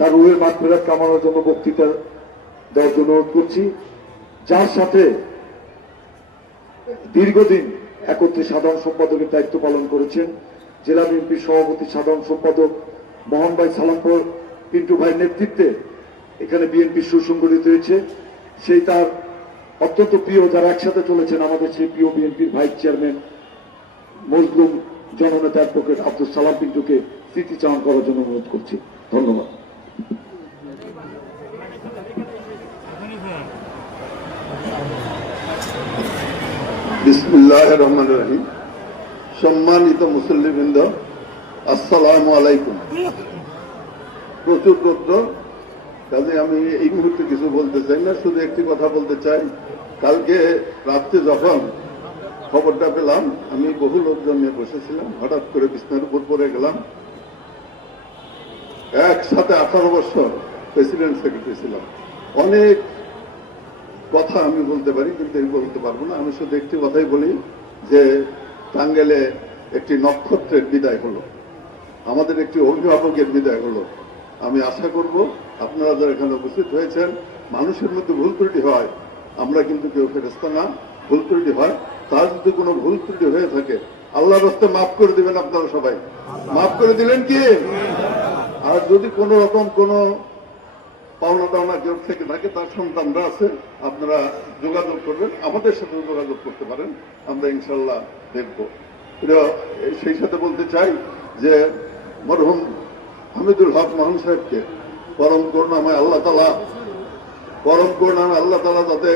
তার রুহের ফেরাত কামানোর জন্য বক্তৃতা দেওয়ার জন্য অনুরোধ করছি। যার সাথে দীর্ঘদিন একত্রে সাধারণ সম্পাদকের দায়িত্ব পালন করেছেন, জেলা বিএনপির সভাপতি সাধারণ সম্পাদক মোহন ভাই সালামপুর, পিন্টু ভাইয়ের নেতৃত্বে এখানে বিএনপি সুসংগঠিত হয়েছে। সেই তার অত্যন্ত প্রিয় যারা একসাথে চলেছেন আমাদের সেই প্রিয় বিএনপির ভাইস চেয়ারম্যান মজলুম জননেতা অ্যাডভোকেট আব্দুল সালাম পিন্টুকে স্মৃতিচারণ করার জন্য অনুরোধ করছি। ধন্যবাদ। বিসমুল্লাহ রহমান রহিম সম্মানিত মুসল্লিবৃন্দ, আসসালামু আলাইকুম। প্রচুর পত্র কাজে আমি এই মুহূর্তে কিছু বলতে চাই না, শুধু একটি কথা বলতে চাই। কালকে রাত্রে যখন খবরটা পেলাম, আমি বহু লোকজন নিয়ে বসেছিলাম, হঠাৎ করে বিছনার উপর পরে গেলাম। একসাথে আঠারো বছর প্রেসিডেন্ট সেক্রেটারি ছিলাম। অনেক কথা আমি বলতে পারি, কিন্তু আমি বলতে পারব না। আমি শুধু একটি কথাই বলি যে টাঙ্গেলে একটি নক্ষত্রের বিদায় হলো। আমাদের একটি অভিভাবকের বিদায় হলো। আমি আশা করব, আপনারা যারা এখানে উপস্থিত হয়েছেন, মানুষের মধ্যে ভুল ত্রুটি হয়, আমরা কিন্তু কেউ ফেরস্তা না। ভুল ত্রুটি হয়, তার যদি কোনো ভুল ত্রুটি হয়ে থাকে, আল্লাহর রাস্তে মাফ করে দিবেন আপনারা সবাই। মাফ করে দিলেন কি? আর যদি কোনো রকম কোনো পাওনা টাওনা কেউ থেকে থাকে তার সন্তানরা আছে, আপনারা যোগাযোগ করবেন, আমাদের সাথে যোগাযোগ করতে পারেন, আমরা ইনশাল্লাহ দেখব। সেই সাথে বলতে চাই যে মরহুম হামিদুল হক মোহন সাহেবকে পরম করুণাময় আল্লাহ তালা পরম করুণাময় আল্লাহ তালা যাতে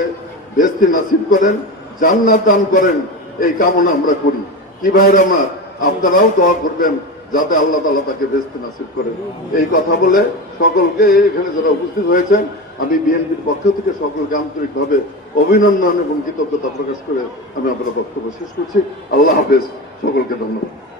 বেস্তি নাসিব করেন, জান্নাত দান করেন, এই কামনা আমরা করি। কি ভাইয়ের আমার? আপনারাও দোয়া করবেন। যাতে আল্লাহ তালা তাকে বেস্ত নাসিব করেন এই কথা বলে সকলকে এখানে যারা উপস্থিত হয়েছেন, আমি বিএনপির পক্ষ থেকে সকলকে আন্তরিকভাবে অভিনন্দন এবং কৃতজ্ঞতা প্রকাশ করে আমি আপনার বক্তব্য শেষ করছি। আল্লাহ হাফেজ। সকলকে ধন্যবাদ।